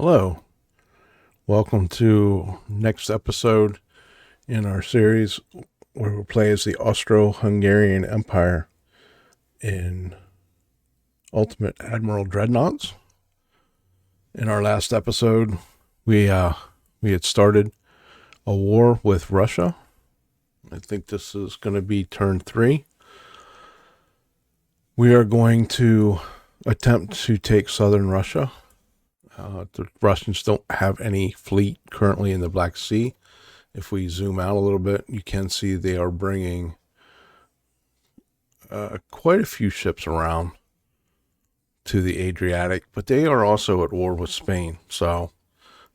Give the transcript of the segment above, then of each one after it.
Hello, welcome to next episode in our series where we'll play as the Austro-Hungarian Empire in Ultimate Admiral Dreadnoughts. In our last episode, we had started a war with Russia. I think this is going to be turn 3. We are going to attempt to take southern Russia. The Russians don't have any fleet currently in the Black Sea. If we zoom out a little bit, you can see they are bringing quite a few ships around to the Adriatic, but they are also at war with Spain. So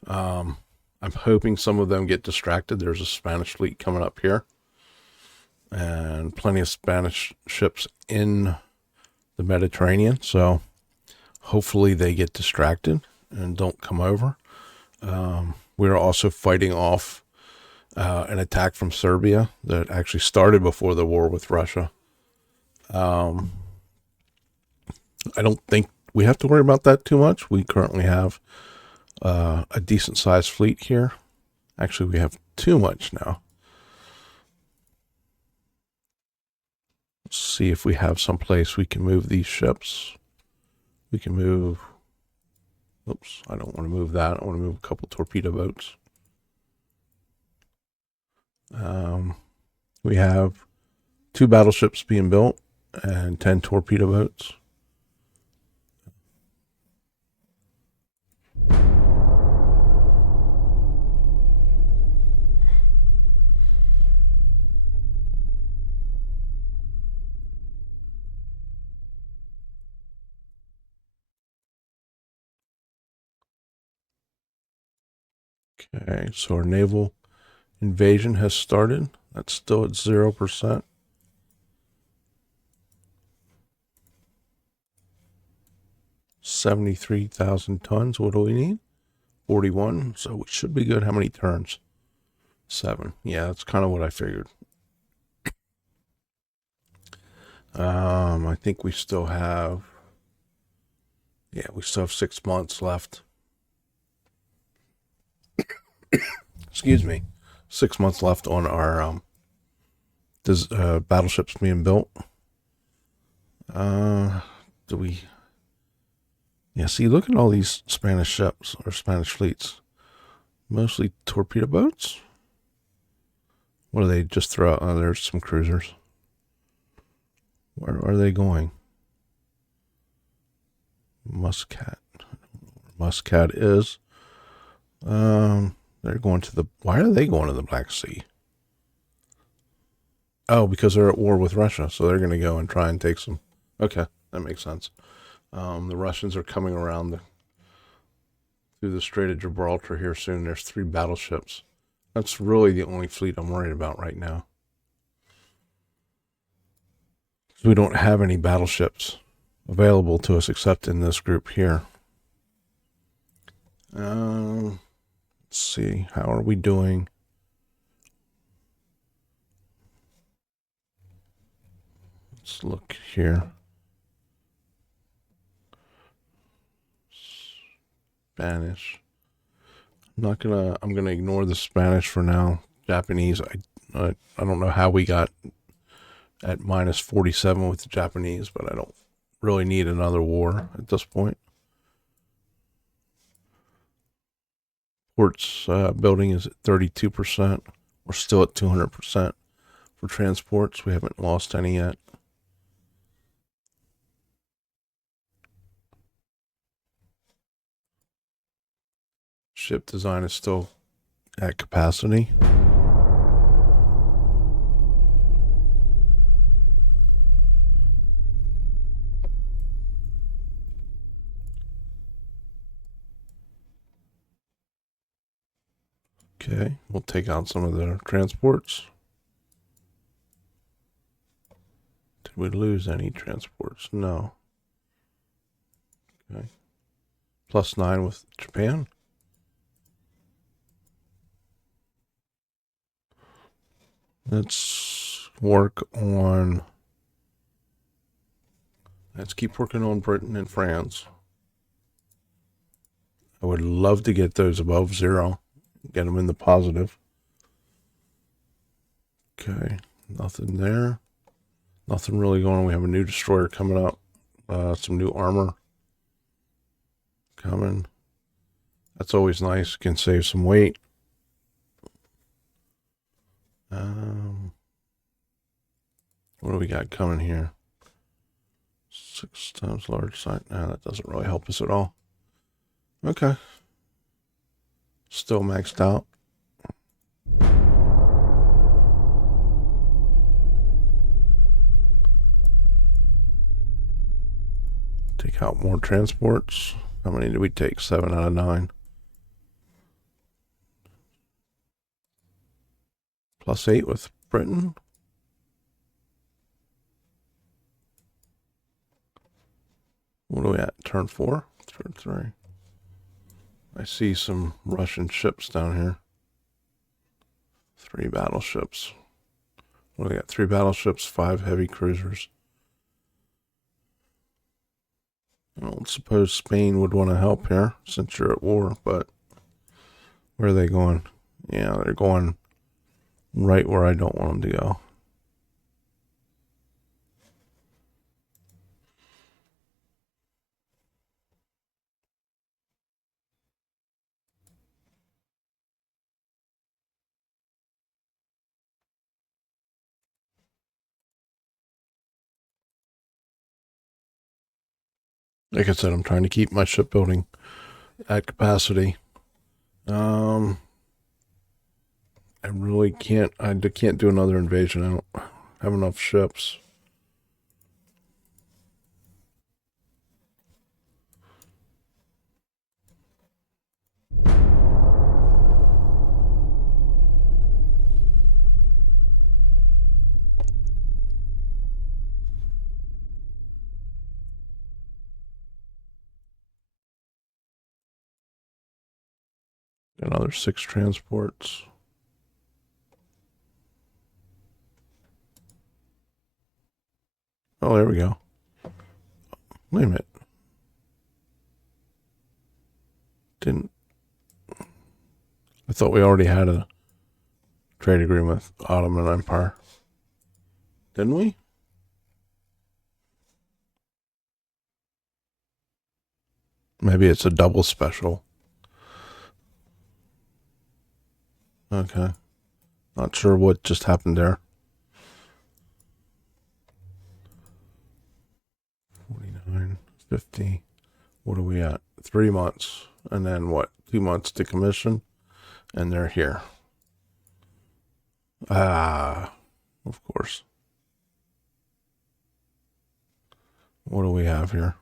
I'm hoping some of them get distracted. There's a Spanish fleet coming up here and plenty of Spanish ships in the Mediterranean. So hopefully they get distracted and don't come over. We're also fighting off an attack from Serbia that actually started before the war with Russia. I don't think we have to worry about that too much. We currently have a decent sized fleet here. Actually, we have too much now. Let's see if we have some place we can move these ships. We can move... Oops, I don't want to move that. I want to move a couple torpedo boats. We have 2 battleships being built and 10 torpedo boats. Okay, so our naval invasion has started. That's still at 0%. $73,000 tons. What do we need? 41. So we should be good. How many turns? 7. Yeah, that's kind of what I figured. I think we still have... Yeah, we still have 6 months left. Excuse me. 6 months left on our battleships being built. Do we... Yeah, see, look at all these Spanish ships or Spanish fleets. Mostly torpedo boats. What do they just throw out? Oh, there's some cruisers. Where are they going? Muscat. Muscat is. They're going to the... Why are they going to the Black Sea? Oh, because they're at war with Russia, so they're going to go and try and take some... Okay, that makes sense. The Russians are coming around through the Strait of Gibraltar here soon. There's 3 battleships. That's really the only fleet I'm worried about right now. We don't have any battleships available to us except in this group here. Let's see. How are we doing? Let's look here. Spanish. I'm gonna ignore the Spanish for now. Japanese, I don't know how we got at minus 47 with the Japanese, but I don't really need another war at this point. Ports building is at 32%. We're still at 200% for transports. We haven't lost any yet. Ship design is still at capacity. Okay, we'll take out some of the transports. Did we lose any transports? No. Okay. +9 with Japan. Let's keep working on Britain and France. I would love to get those above 0. Get them in the positive. Okay, nothing there. Nothing really going on. We have a new destroyer coming up. Some new armor coming. That's always nice. Can save some weight. What do we got coming here? 6 times large size. Nah, that doesn't really help us at all. Okay. Still maxed out. Take out more transports. How many did we take? 7 out of 9. +8 with Britain. What are we at? Turn 4? Turn 3. I see some Russian ships down here. 3 battleships. What do we got? 3 battleships, 5 heavy cruisers. I don't suppose Spain would want to help here since you're at war, but where are they going? Yeah, they're going right where I don't want them to go. Like I said, I'm trying to keep my shipbuilding at capacity. I really can't. I can't do another invasion. I don't have enough ships. Another 6 transports. Oh, there we go. Wait a minute. I thought we already had a trade agreement with Ottoman Empire. Didn't we? Maybe it's a double special. Okay. Not sure what just happened there. 49, 50. What are we at? 3 months. And then what? 2 months to commission. And they're here. Ah, of course. What do we have here?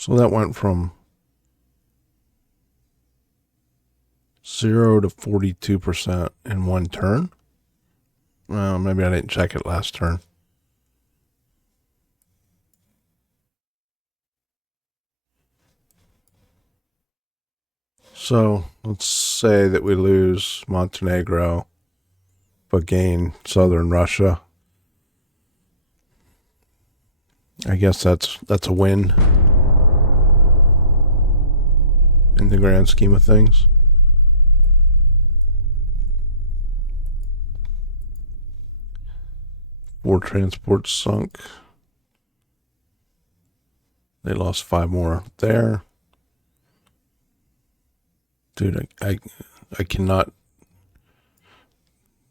So that went from 0 to 42% in one turn. Well, maybe I didn't check it last turn. So let's say that we lose Montenegro, but gain southern Russia. I guess that's a win in the grand scheme of things. 4 transports sunk. They lost 5 more there. Dude, I cannot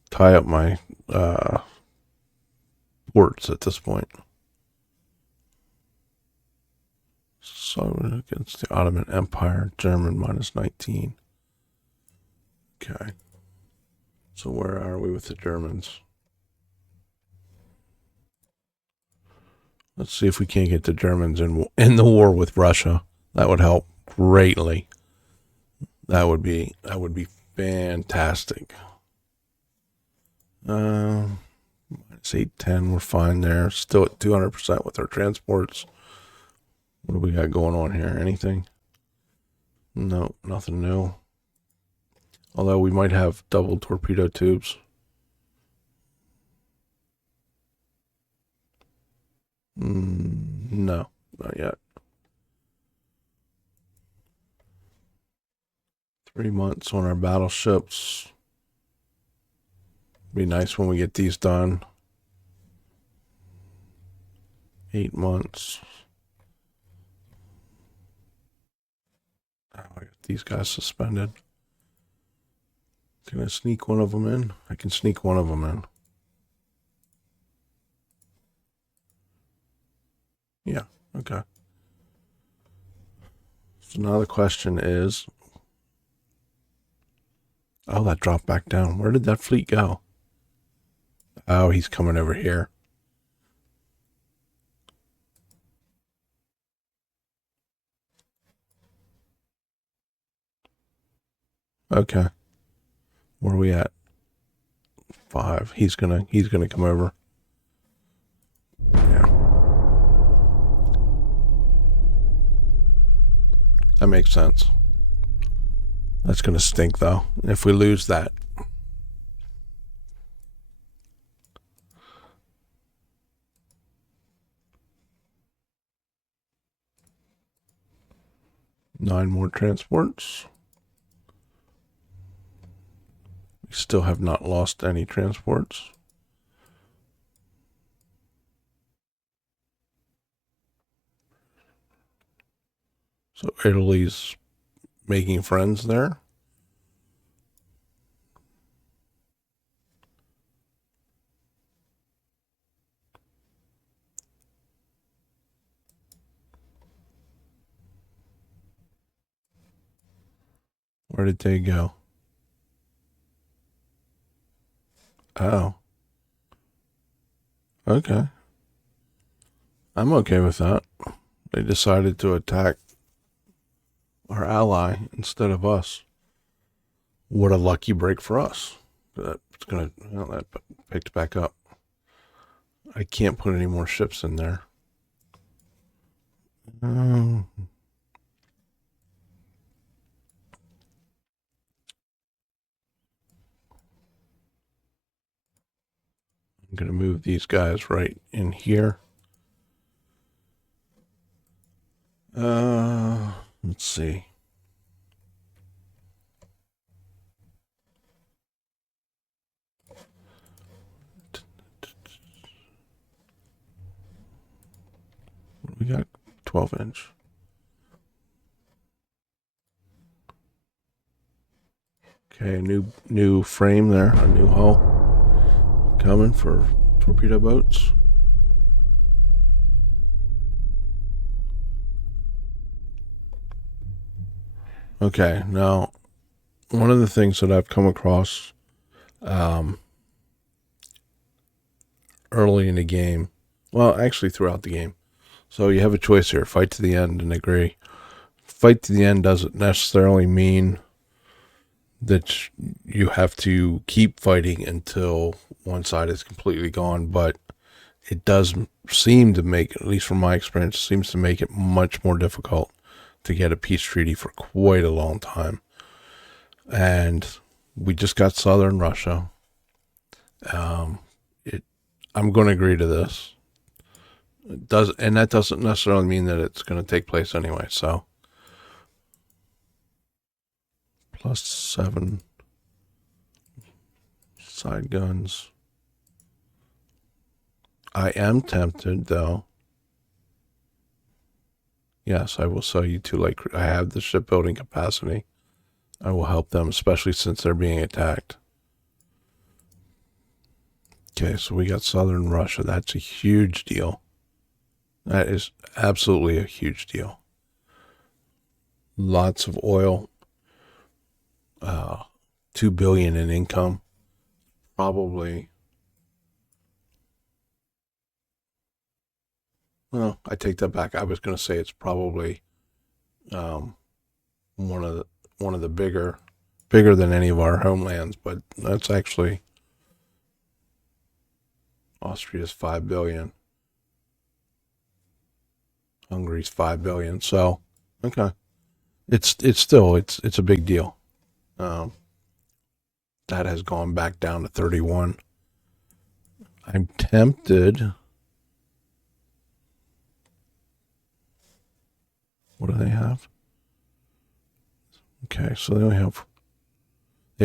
tie up my ports at this point. So against the Ottoman Empire, German -19. Okay. So where are we with the Germans? Let's see if we can't get the Germans in the war with Russia. That would help greatly. That would be fantastic. -810, we're fine there. Still at 200% with our transports. What do we got going on here? Anything? No, nothing new. Although we might have double torpedo tubes. No, not yet. 3 months on our battleships. Be nice when we get these done. 8 months. Oh, I got these guys suspended. Can I sneak one of them in? I can sneak one of them in. Yeah, okay. So now the question is... Oh, that dropped back down. Where did that fleet go? Oh, he's coming over here. Okay. Where are we at? 5. He's gonna come over. Yeah. That makes sense. That's gonna stink though, if we lose that. Nine more transports. We still have not lost any transports. So Italy's making friends there. Where did they go? Oh. Okay. I'm okay with that. They decided to attack our ally instead of us. What a lucky break for us. That's gonna, well, that picked back up. I can't put any more ships in there. I'm gonna move these guys right in here. Let's see. We got 12-inch. Okay, a new frame there, a new hull coming for torpedo boats. Okay, now one of the things that I've come across early in the game, well, actually throughout the game. So you have a choice here: fight to the end and agree. Fight to the end doesn't necessarily mean that you have to keep fighting until one side is completely gone, but it does seem to make, at least from my experience, seems to make it much more difficult to get a peace treaty for quite a long time. And we just got southern Russia. I'm going to agree to this. It does, and that doesn't necessarily mean that it's going to take place anyway. So +7 side guns. I am tempted, though. Yes, I will sell you two light cruisers. I have the shipbuilding capacity. I will help them, especially since they're being attacked. Okay, so we got southern Russia. That's a huge deal. That is absolutely a huge deal. Lots of oil. 2 billion in income. Probably. Well, I take that back. I was going to say it's probably one of the bigger than any of our homelands, but that's actually Austria's 5 billion. Hungary's 5 billion. So, okay. It's still a big deal. That has gone back down to 31. I'm tempted. What do they have? Okay, so they have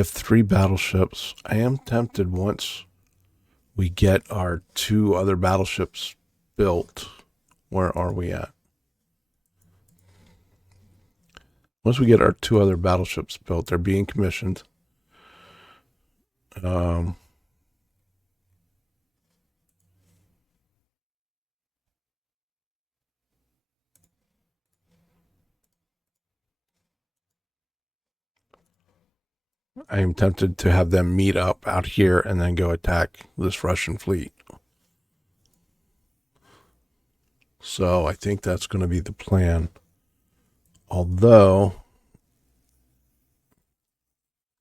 3 battleships. I am tempted once we get our 2 other battleships built. Where are we at? Once we get our 2 other battleships built, they're being commissioned. I am tempted to have them meet up out here and then go attack this Russian fleet. So I think that's going to be the plan. Although,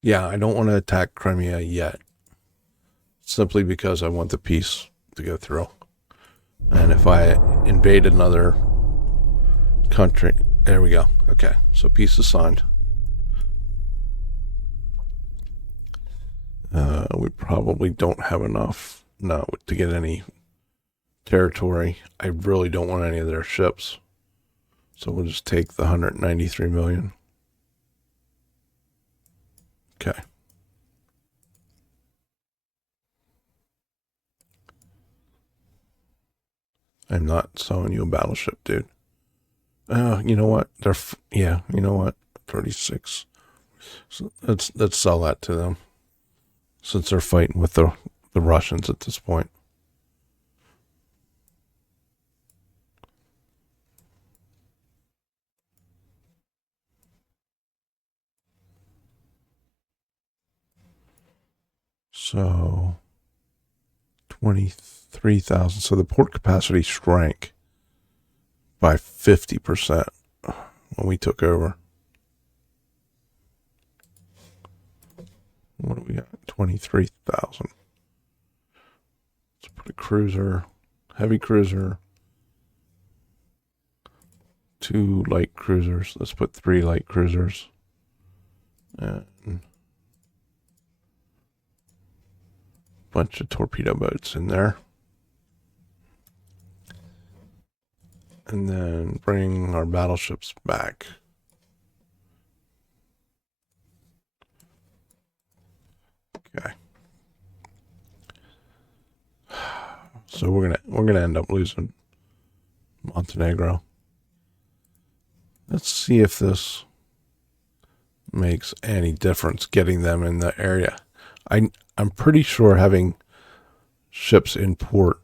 yeah, I don't want to attack Crimea yet. Simply because I want the peace to go through. And if I invade another country, there we go. Okay, so peace is signed. We probably don't have enough to get any territory. I really don't want any of their ships. So we'll just take the 193 million. Okay. I'm not selling you a battleship, dude. You know what? You know what? 36. So let's sell that to them. Since they're fighting with the Russians at this point. So 23,000. So the port capacity shrank by 50% when we took over. What do we got? 23,000. Let's put a cruiser, heavy cruiser, 2 light cruisers. Let's put 3 light cruisers. And a bunch of torpedo boats in there. And then bring our battleships back. Okay. So we're gonna end up losing Montenegro. Let's see if this makes any difference getting them in the area. I'm pretty sure having ships in port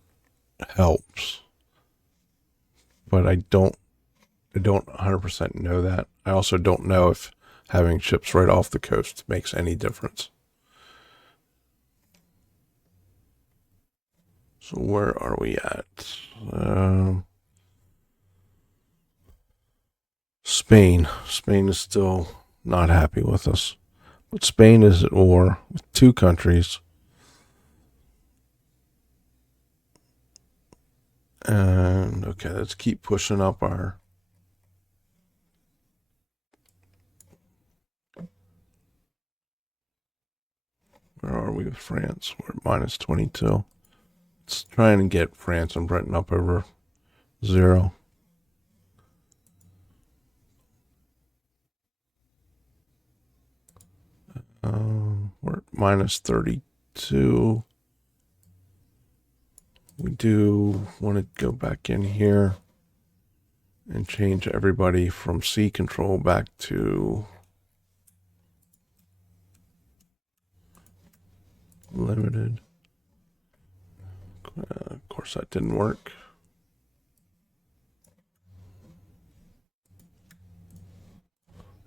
helps, but I don't 100% know that. I also don't know if having ships right off the coast makes any difference. So where are we at? Spain. Spain is still not happy with us. But Spain is at war with 2 countries. And okay, let's keep pushing up our. Where are we with France? We're at minus 22. Let's try and get France and Britain up over 0. We're at minus 32. We do want to go back in here and change everybody from sea control back to limited. Of course, that didn't work.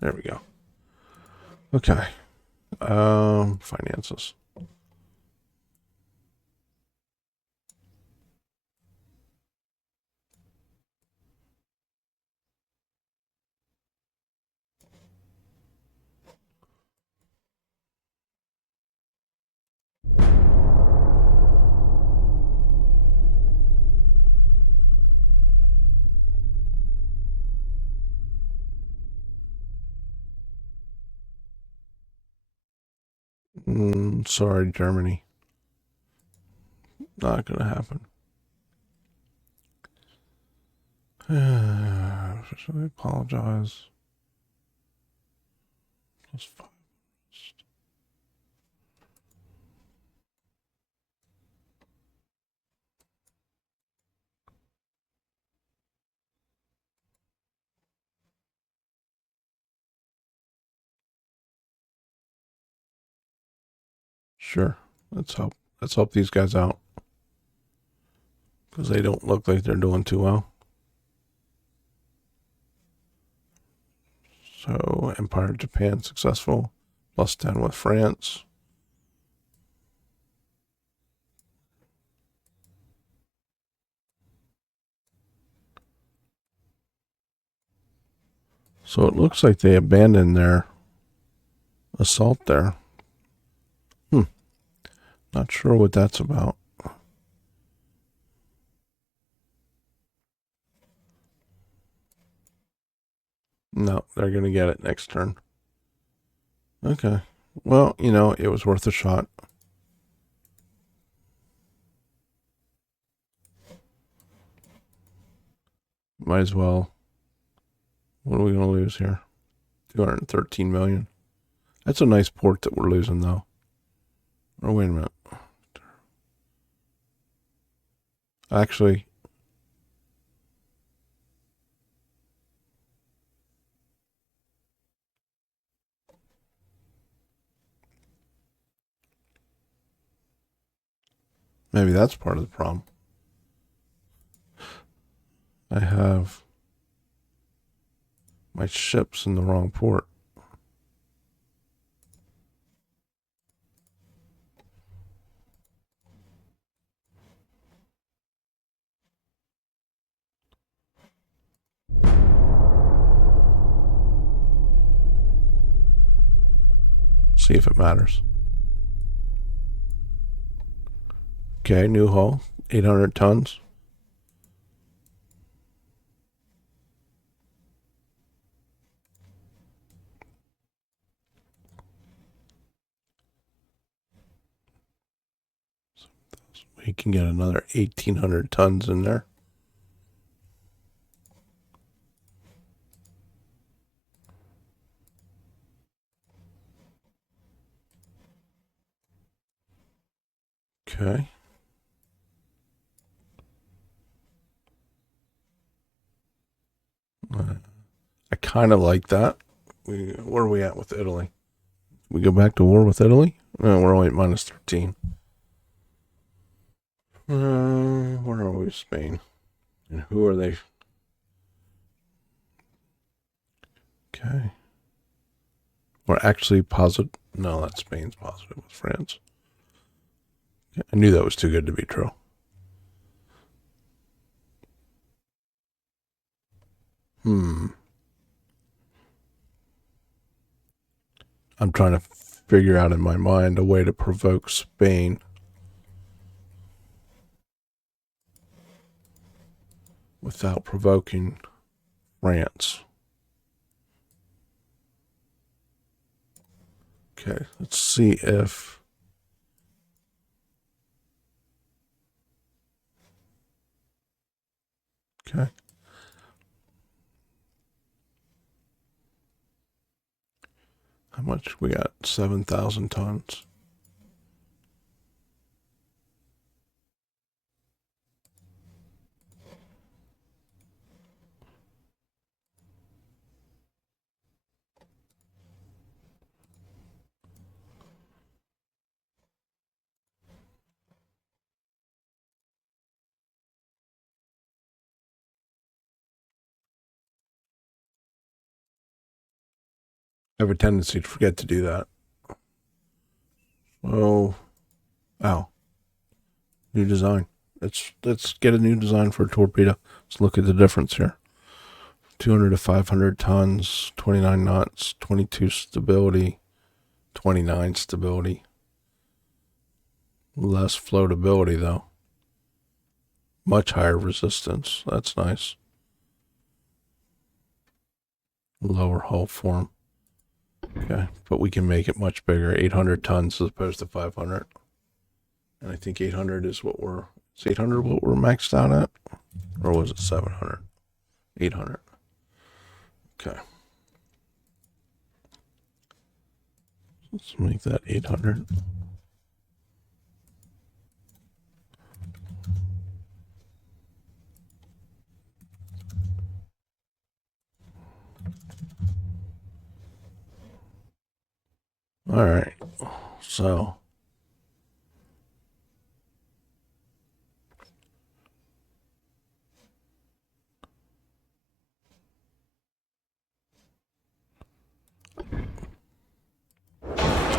There we go. Okay. Finances. Sorry, Germany. Not gonna happen. I apologize. +5. Sure. Let's help these guys out. Because they don't look like they're doing too well. So Empire Japan successful. +10 with France. So it looks like they abandoned their assault there. Not sure what that's about. No, they're going to get it next turn. Okay. Well, it was worth a shot. Might as well. What are we going to lose here? 213 million. That's a nice port that we're losing, though. Oh, wait a minute. Actually, maybe that's part of the problem. I have my ships in the wrong port. See if it matters. Okay, new hull, 800 tons. We can get another 1,800 tons in there. Okay. I kind of like that. Where are we at with Italy? We go back to war with Italy? No, we're only at -13. Where are we? Spain. And who are they? Okay. We're actually positive. No, that's Spain's positive with France. I knew that was too good to be true. I'm trying to figure out in my mind a way to provoke Spain. Without provoking France. Okay, let's see if. Okay. How much? We got 7,000 tons. I have a tendency to forget to do that. Oh, new design. Let's get a new design for a torpedo. Let's look at the difference here. 200 to 500 tons, 29 knots, 22 stability, 29 stability. Less floatability though. Much higher resistance. That's nice. Lower hull form. Okay, but we can make it much bigger. 800 tons as opposed to 500. And I think 800 is what we're... Is 800 what we're maxed out at? Or was it 700? 800. Okay. Let's make that 800. All right. So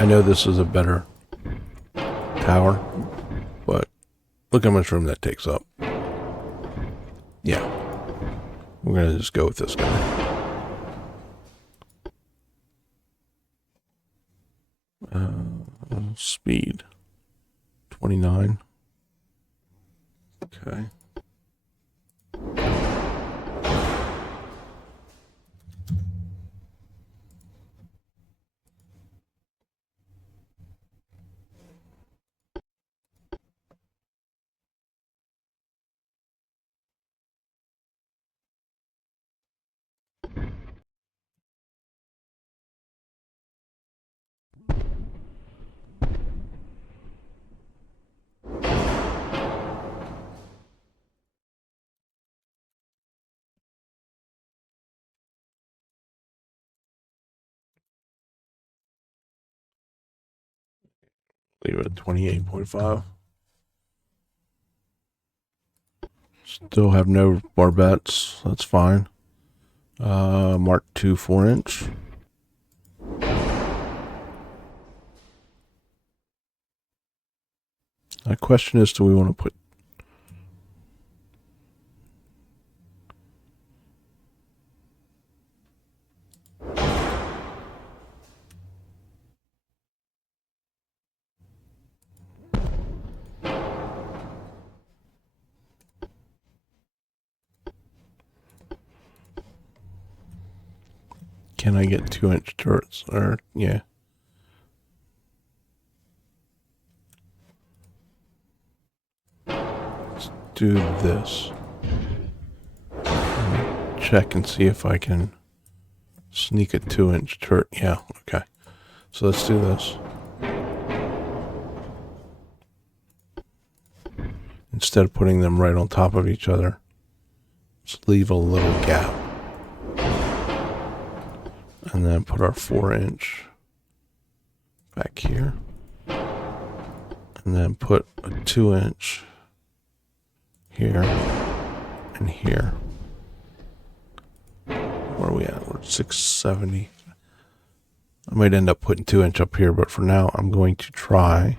I know this is a better tower, but look how much room that takes up. Yeah. We're going to just go with this guy. Speed 29. Okay. Leave it at 28.5. Still have no barbettes. That's fine. Mark II 4-inch. My question is, do we want to put... Can I get 2-inch turrets? Or, yeah. Let's do this. Check and see if I can sneak a 2-inch turret. Yeah, okay. So let's do this. Instead of putting them right on top of each other, just leave a little gap. And then put our 4-inch back here. And then put a 2-inch here and here. Where are we at? We're at 670. I might end up putting 2-inch up here, but for now I'm going to try.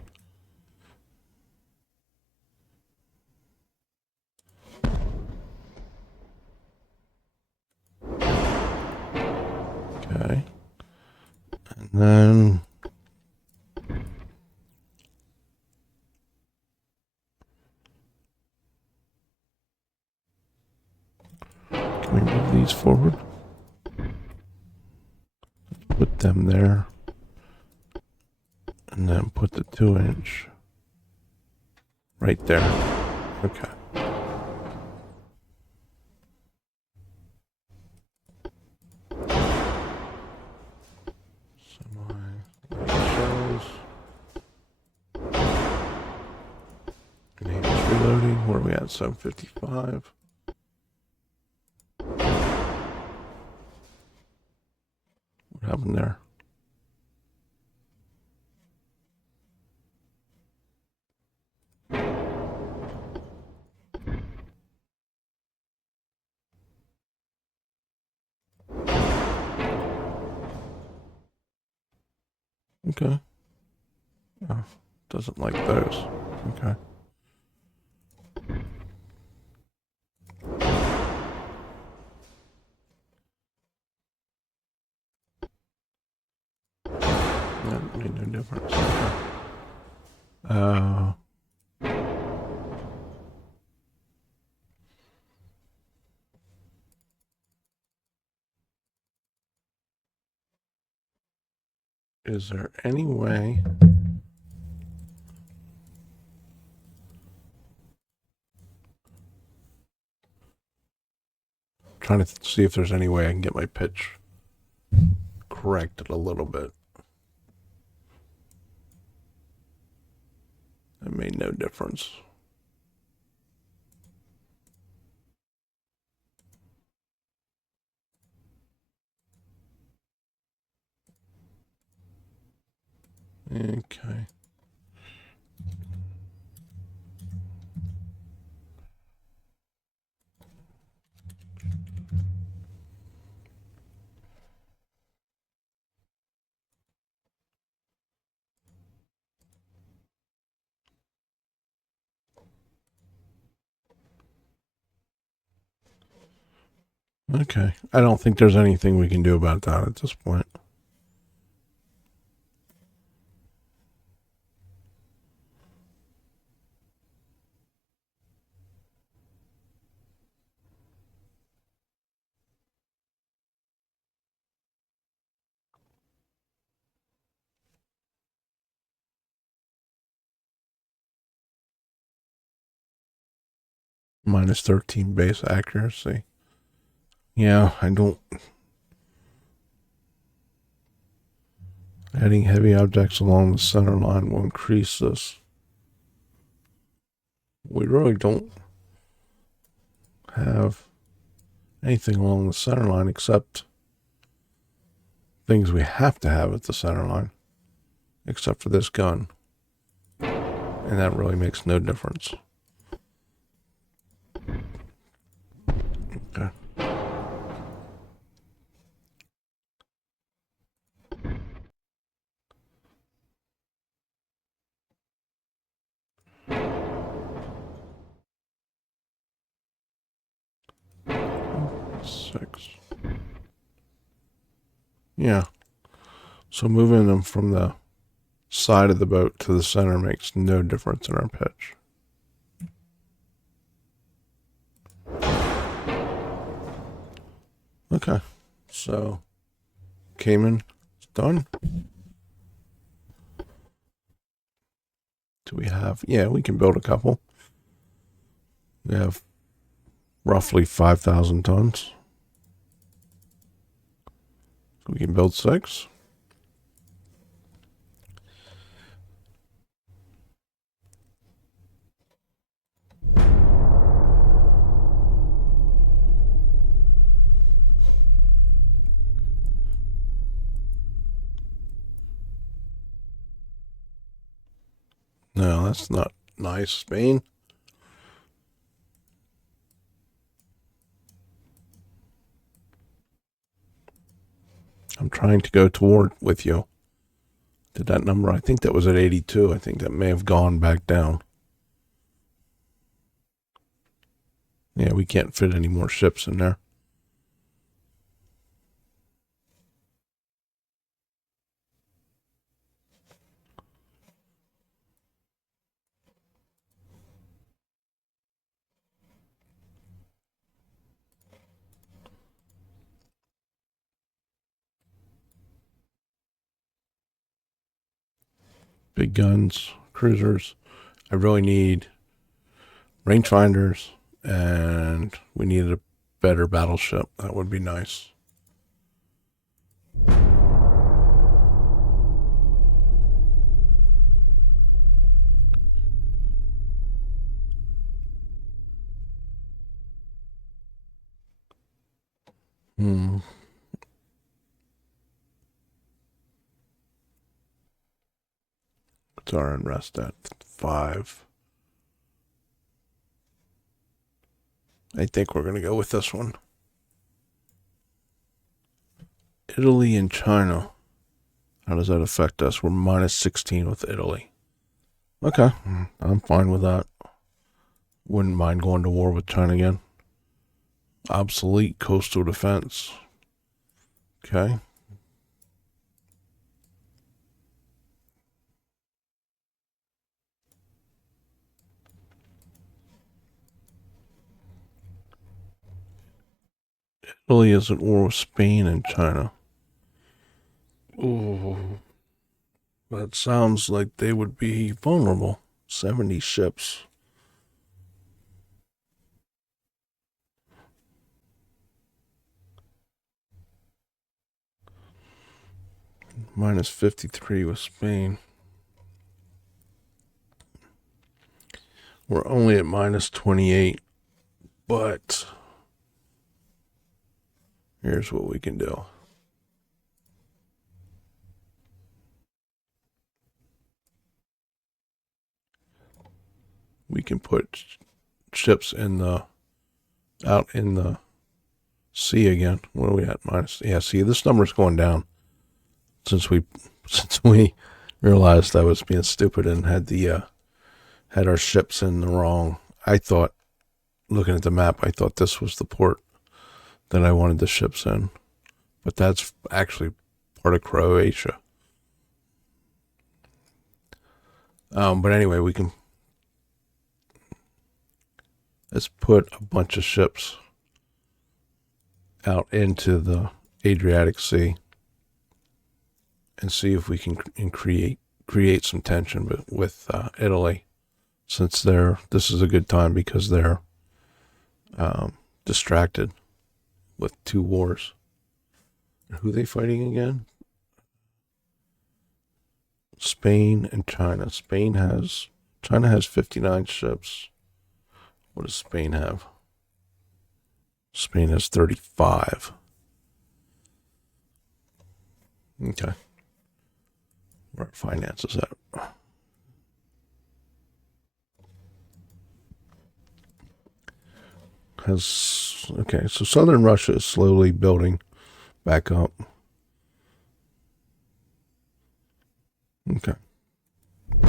Okay. And then can we move these forward? Put them there. And then put the 2-inch right there. Okay. Reloading. Where are we at? 755. What happened there? Okay. Oh, doesn't like those. Okay. That made no difference. Okay. Uh, is there any way trying to see if there's any way I can get my pitch corrected a little bit? It made no difference. Okay. Okay. I don't think there's anything we can do about that at this point. Minus 13 base accuracy. Yeah, I don't. Adding heavy objects along the center line will increase this. We really don't have anything along the center line except things we have to have at the center line, except for this gun. And that really makes no difference. Okay. Six. Yeah. So moving them from the side of the boat to the center makes no difference in our pitch. Okay. So Cayman is done. Do we have? Yeah, we can build a couple. We have roughly 5,000 tons. We can build 6. No, that's not nice, Spain. I'm trying to go toward with you. Did that number? I think that was at 82. I think that may have gone back down. Yeah, we can't fit any more ships in there. Big guns, cruisers. I really need rangefinders, and we need a better battleship. That would be nice. Hmm. What's our unrest at? 5. I think we're going to go with this one. Italy and China. How does that affect us? We're minus 16 with Italy. Okay, I'm fine with that. Wouldn't mind going to war with China again. Obsolete coastal defense. Okay. Italy is at war with Spain and China. Ooh, that sounds like they would be vulnerable. 70 ships. Minus 53 with Spain. We're only at minus 28, but here's what we can do. We can put ships out in the sea again. What are we at? Minus, yeah, see, this number's going down since we realized I was being stupid and had our ships in the wrong. I thought, looking at the map, I thought this was the port that I wanted the ships in, but that's actually part of Croatia. But anyway, let's put a bunch of ships out into the Adriatic Sea and see if we can create some tension with Italy, since this is a good time because they're distracted with two wars. Who are they fighting again? Spain and China. China has 59 ships. What does Spain have? Spain has 35. Okay. Where are finances at? Okay, so southern Russia is slowly building back up. Okay. I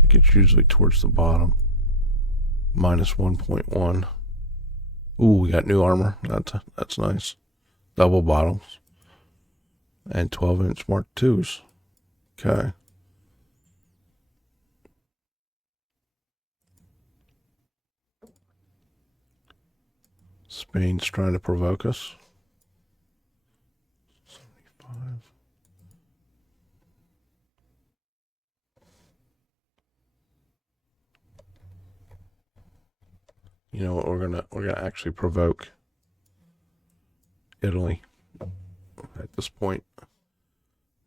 think it's usually towards the bottom. Minus 1.1. Ooh, we got new armor. That's nice. Double bottoms. And 12-inch Mark IIs. Okay. Spain's trying to provoke us. 75. You know what? We're gonna actually provoke Italy at this point,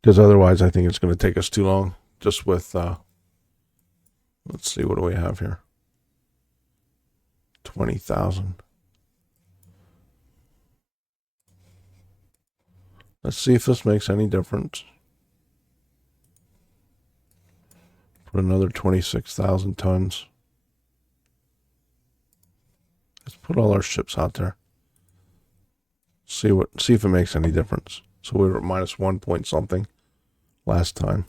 because otherwise I think it's going to take us too long. Just with let's see, what do we have here? 20,000. Let's see if this makes any difference. Put another 26,000 tons. Let's put all our ships out there. See if it makes any difference. So we were at minus 1 point something last time.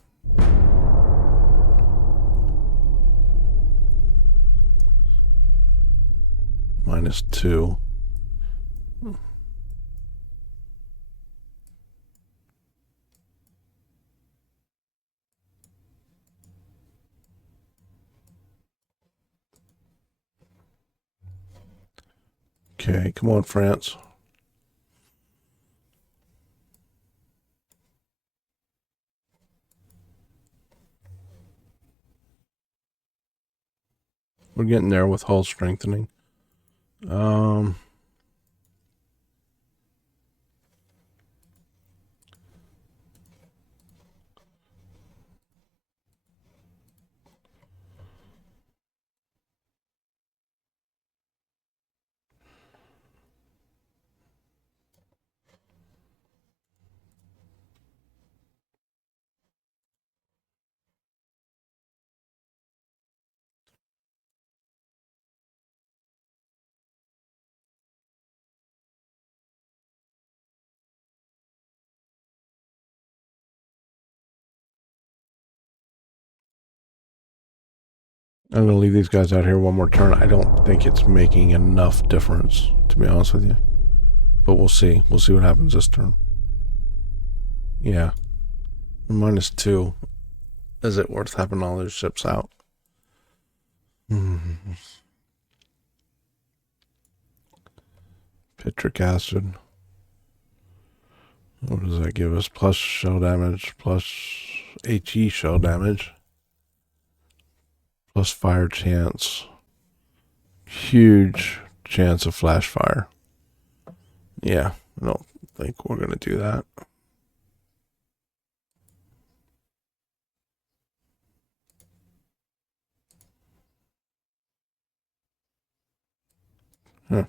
Minus 2. Okay, come on, France. We're getting there with hull strengthening. I'm going to leave these guys out here one more turn. I don't think it's making enough difference, to be honest with you. But we'll see. We'll see what happens this turn. Yeah. -2. Is it worth having all those ships out? Citric acid. What does that give us? Plus shell damage, plus HE shell damage, plus fire chance. Huge chance of flash fire. Yeah, I don't think we're going to do that. Huh.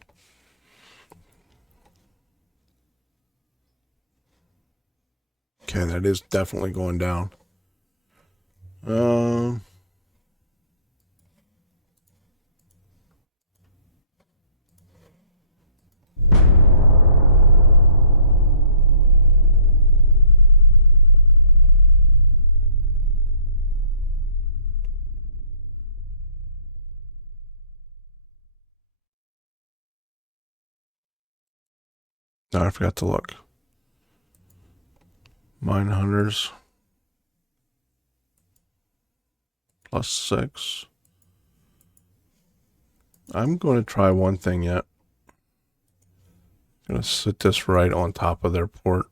Okay, that is definitely going down. No, I forgot to look. Mine hunters. +6. I'm going to try one thing yet. I'm going to sit this right on top of their port.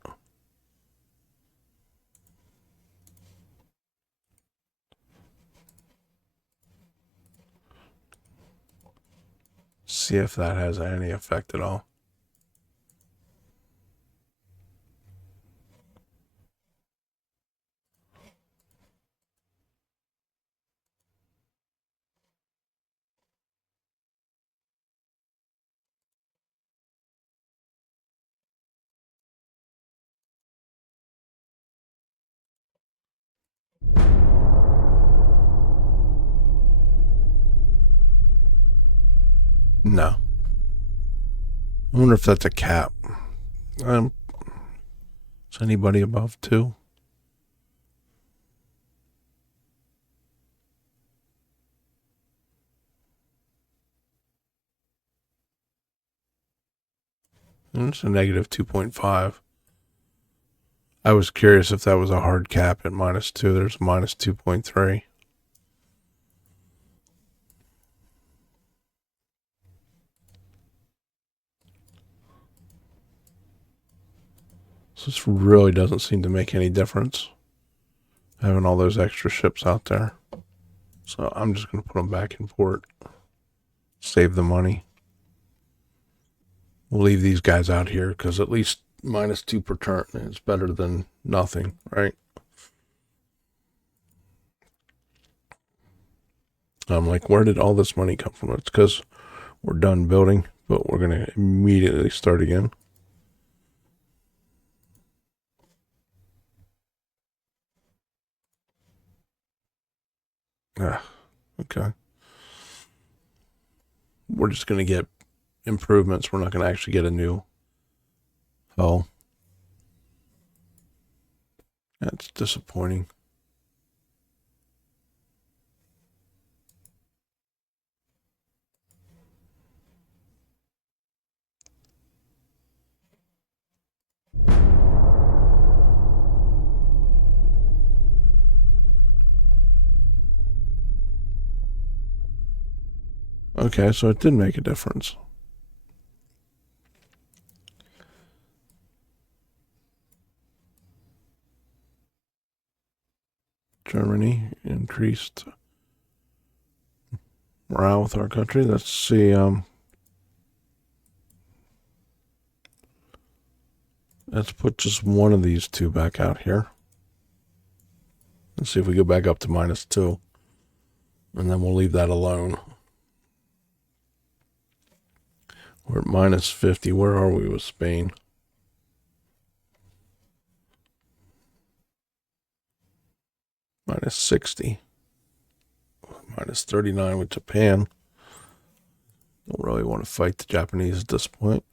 See if that has any effect at all. No. I wonder if that's a cap. Is anybody above 2? It's a -2.5. I was curious if that was a hard cap at -2. There's a -2.3. So this really doesn't seem to make any difference, having all those extra ships out there. So I'm just going to put them back in port. Save the money. We'll leave these guys out here because at least -2 per turn is better than nothing, right? I'm like, where did all this money come from? It's because we're done building, but we're going to immediately start again. Okay. We're just going to get improvements. We're not going to actually get a new hull. That's disappointing. Okay, so it did make a difference. Germany increased morale with our country. Let's see. Let's put just one of these two back out here. Let's see if we go back up to -2. And then we'll leave that alone. We're at -50. Where are we with Spain? -60. -39 with Japan. Don't really want to fight the Japanese at this point.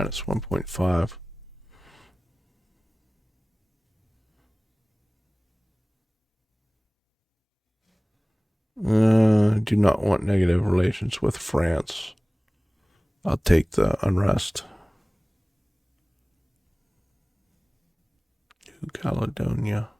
Minus 1.5. Do not want negative relations with France. I'll take the unrest. New Caledonia.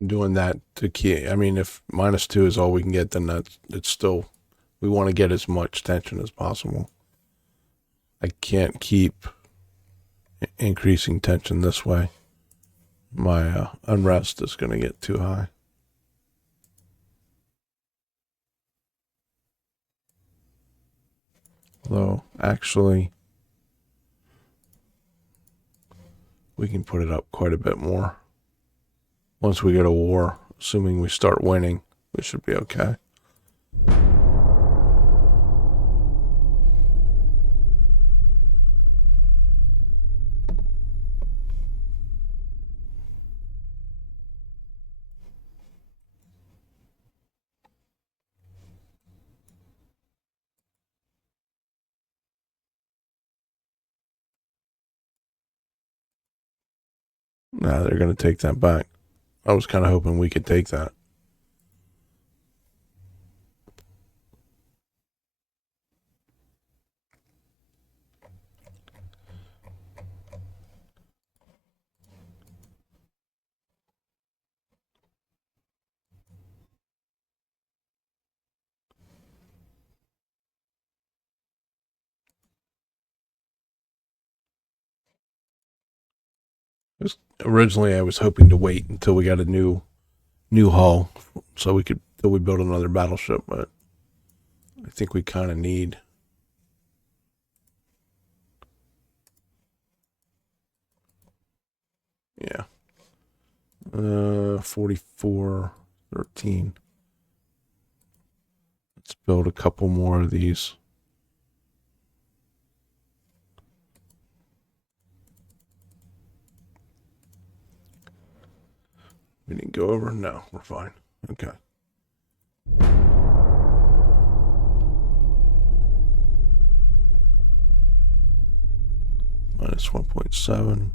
Doing that to key. I mean, if -2 is all we can get, then it's still, we want to get as much tension as possible. I can't keep increasing tension this way. My unrest is going to get too high. Although, actually, we can put it up quite a bit more. Once we go to war, assuming we start winning, we should be okay. Nah, they're going to take that back. I was kind of hoping we could take that. Originally, I was hoping to wait until we got a new hull so we could build another battleship, but I think we kind of need. Yeah. 4413. Let's build a couple more of these. We didn't go over? No, we're fine. Okay. Minus 1.7.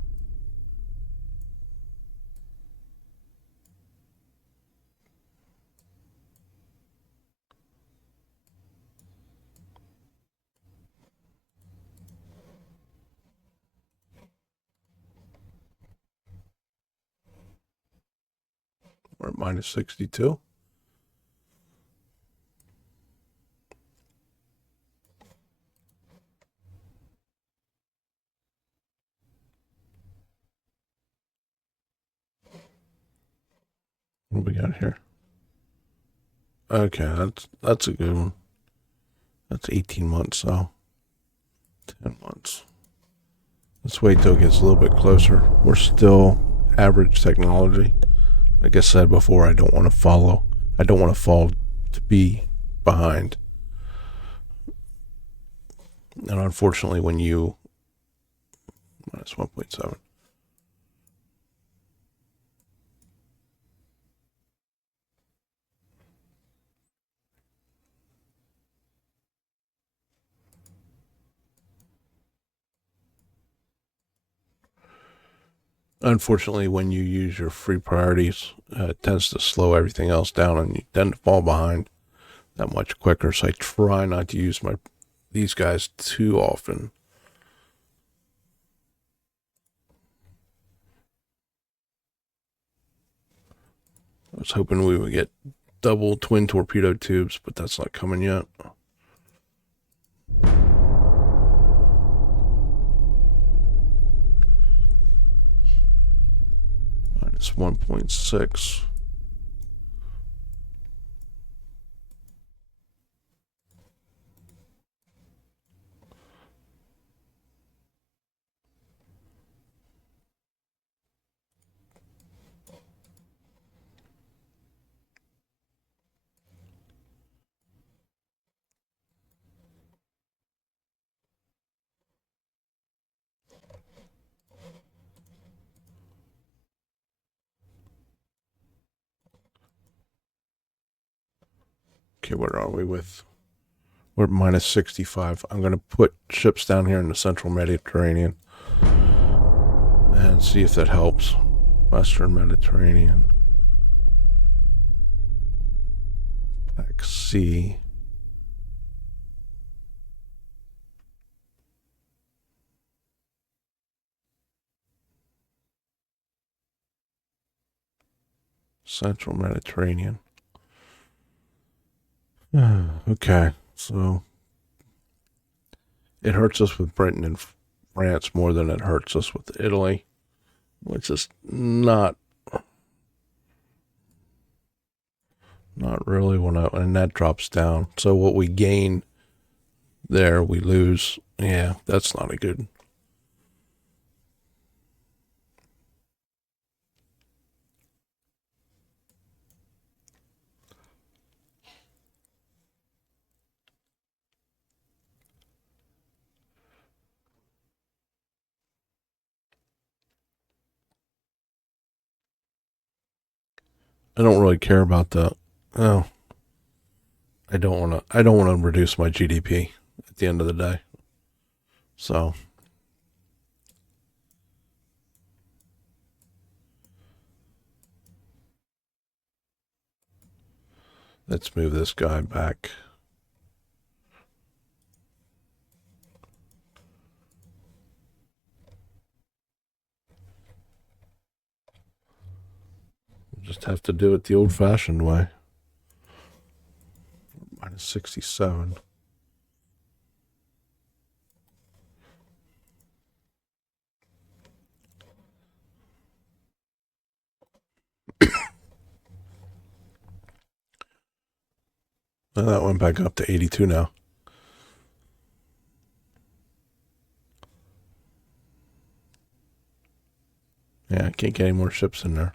We're at minus 62. What do we got here? Okay, that's a good one. That's 18 months, so 10 months. Let's wait till it gets a little bit closer. We're still average technology. Like I said before, I don't want to fall to be behind. And unfortunately, when you minus 1.7. Unfortunately, when you use your free priorities, it tends to slow everything else down, and you tend to fall behind that much quicker. So I try not to use these guys too often. I was hoping we would get double twin torpedo tubes, but that's not coming yet. Minus 1.6. Okay, where are we with? We're at minus 65. I'm going to put ships down here in the central Mediterranean and see if that helps. Western Mediterranean. Black Sea. Central Mediterranean. Okay, so it hurts us with Britain and France more than it hurts us with Italy, which is not really and that drops down. So what we gain there, we lose. Yeah, that's not a good. I don't really care about the. Oh, I don't want to. I don't want to reduce my GDP at the end of the day. So let's move this guy back. We'll just have to do it the old-fashioned way. Minus 67. And that went back up to 82 now. Yeah, I can't get any more ships in there.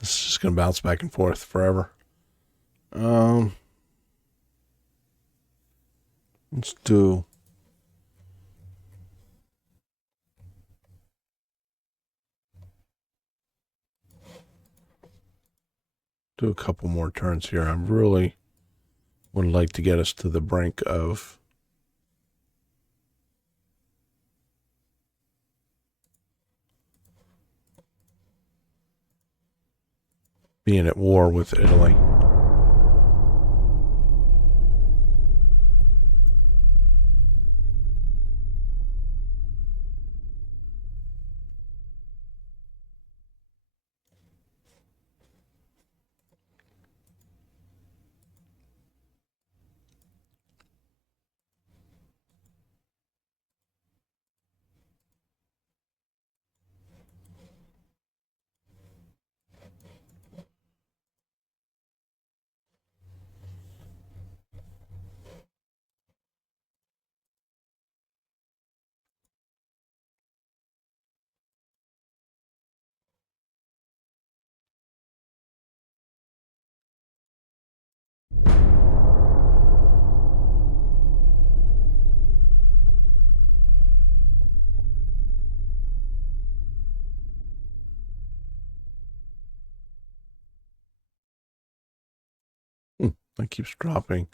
This is just going to bounce back and forth forever. Let's do a couple more turns here. I really would like to get us to the brink of being at war with Italy. That keeps dropping.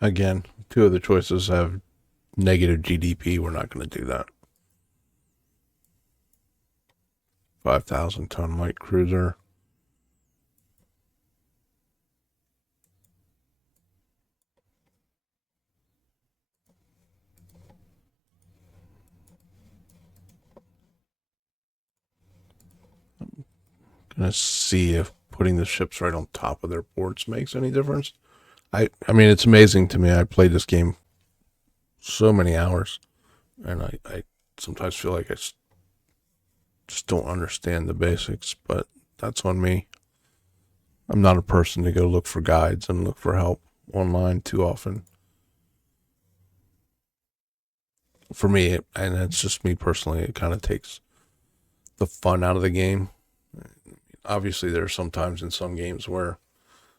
Again, two of the choices have negative GDP. We're not going to do that. 5,000 ton light cruiser. Gonna see if putting the ships right on top of their ports makes any difference. I mean, it's amazing to me. I played this game so many hours, and I sometimes feel like I just don't understand the basics, but that's on me. I'm not a person to go look for guides and look for help online too often. For me, and it's just me personally, it kind of takes the fun out of the game. Obviously, there are some times in some games where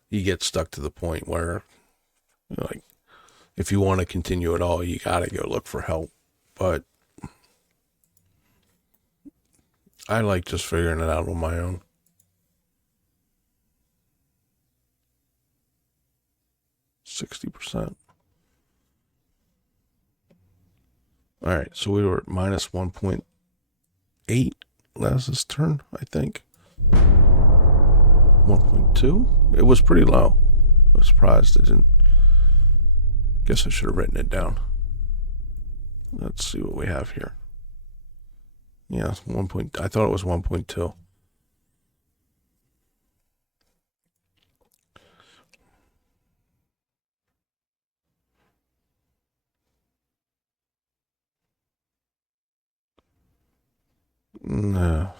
you get stuck to the point where, like, if you want to continue at all, you got to go look for help. But I like just figuring it out on my own. %60. All right, so we were at minus 1.8 last this turn, I think. 1.2? It was pretty low. I was surprised it didn't. Guess I should have written it down. Let's see what we have here. Yeah, I thought it was 1.2. No,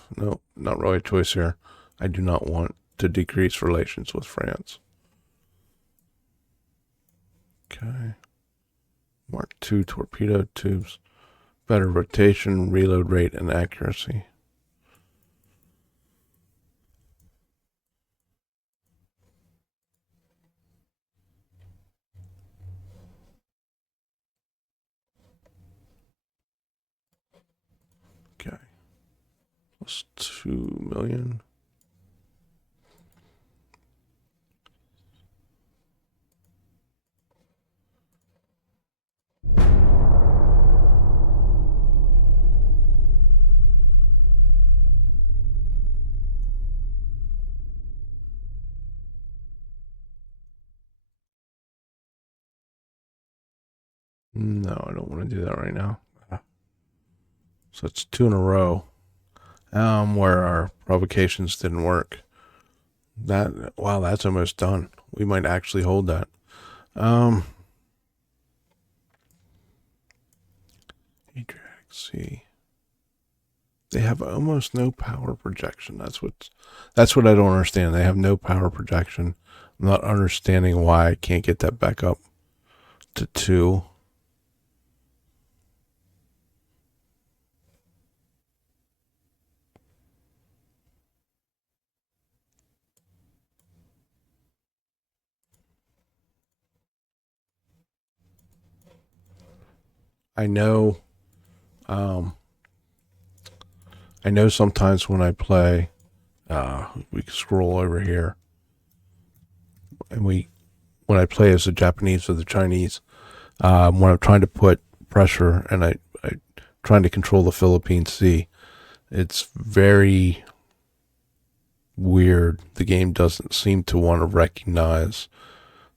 not really a choice here. I do not want to decrease relations with France. Okay. Mark II torpedo tubes. Better rotation, reload rate, and accuracy. Okay. Plus 2 million. No, I don't want to do that right now. So it's 2 in a row. Where our provocations didn't work. Wow, that's almost done. We might actually hold that. Adriatic Sea. They have almost no power projection. That's what I don't understand. They have no power projection. I'm not understanding why I can't get that back up to 2. I know sometimes when I play, we can scroll over here, and when I play as the Japanese or the Chinese, when I'm trying to put pressure and I trying to control the Philippine Sea, it's very weird. The game doesn't seem to want to recognize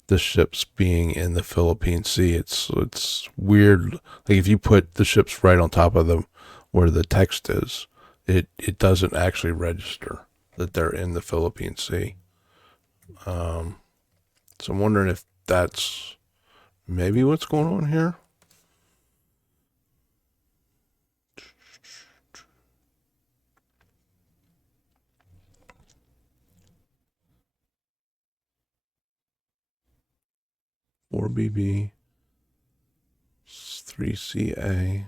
the ships being in the Philippine Sea. It's weird. Like if you put the ships right on top of them where the text is, it doesn't actually register that they're in the Philippine Sea. So I'm wondering if that's maybe what's going on here. Four BB, 3 CA,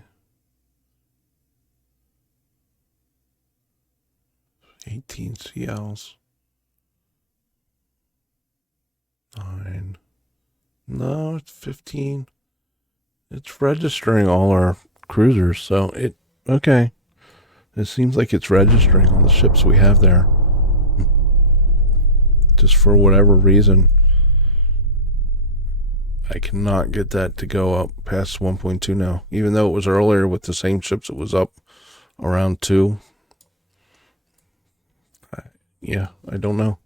18 CLs, 9. No, it's 15. It's registering all our cruisers, so okay. It seems like it's registering all the ships we have there. Just for whatever reason. I cannot get that to go up past 1.2 now. Even though it was earlier with the same ships, it was up around 2. Yeah, I don't know.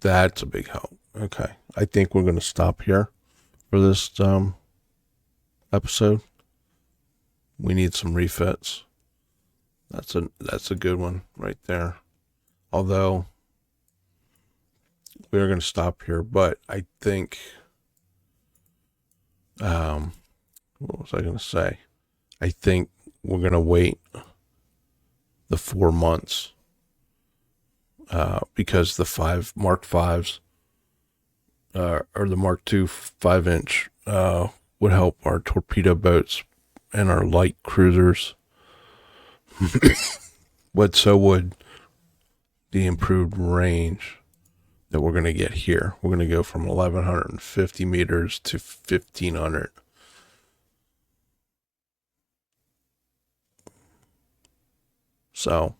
That's a big help. Okay. I think we're going to stop here for this episode. We need some refits. That's a good one right there. Although we're going to stop here, but I think what was I going to say? I think we're going to wait the 4 months because the Mark 5s or the Mark II 5-inch would help our torpedo boats and our light cruisers. But so would the improved range that we're going to get here. We're going to go from 1,150 meters to 1,500. So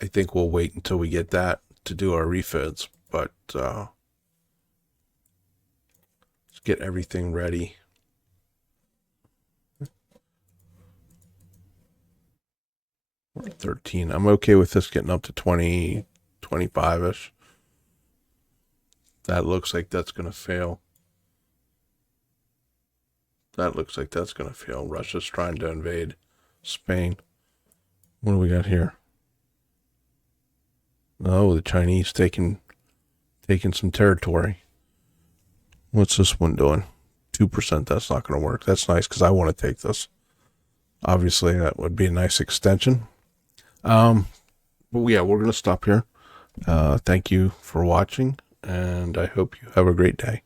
I think we'll wait until we get that to do our refits, but let's get everything ready. We're at 13. I'm okay with this getting up to 20, 25-ish. That looks like that's going to fail. Russia's trying to invade Spain. What do we got here? Oh, the Chinese taking some territory. What's this one doing? 2%. That's not going to work. That's nice because I want to take this. Obviously, that would be a nice extension. But yeah, we're going to stop here. Thank you for watching, and I hope you have a great day.